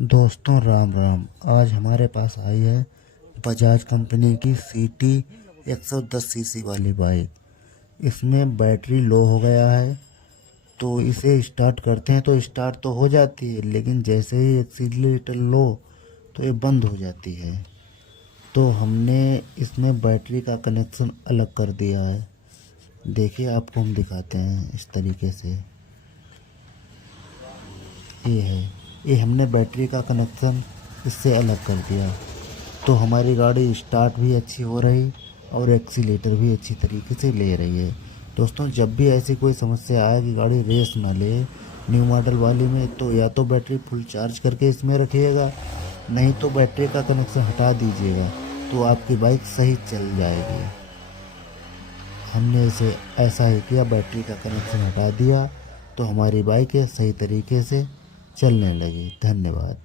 दोस्तों राम राम। आज हमारे पास आई है बजाज कंपनी की सीटी 110 सीसी वाली बाइक। इसमें बैटरी लो हो गया है, तो इसे स्टार्ट करते हैं तो स्टार्ट तो हो जाती है, लेकिन जैसे ही एक्सीलरेटर लो तो ये बंद हो जाती है। तो हमने इसमें बैटरी का कनेक्शन अलग कर दिया है। देखिए, आपको हम दिखाते हैं इस तरीके से। ये है, ये हमने बैटरी का कनेक्शन इससे अलग कर दिया, तो हमारी गाड़ी स्टार्ट भी अच्छी हो रही और एक्सीलेटर भी अच्छी तरीके से ले रही है। दोस्तों, जब भी ऐसी कोई समस्या आए कि गाड़ी रेस ना ले न्यू मॉडल वाली में, तो या तो बैटरी फुल चार्ज करके इसमें रखिएगा, नहीं तो बैटरी का कनेक्शन हटा दीजिएगा, तो आपकी बाइक सही चल जाएगी। हमने इसे ऐसा ही किया, बैटरी का कनेक्शन हटा दिया तो हमारी बाइक सही तरीके से चलने लगी। धन्यवाद।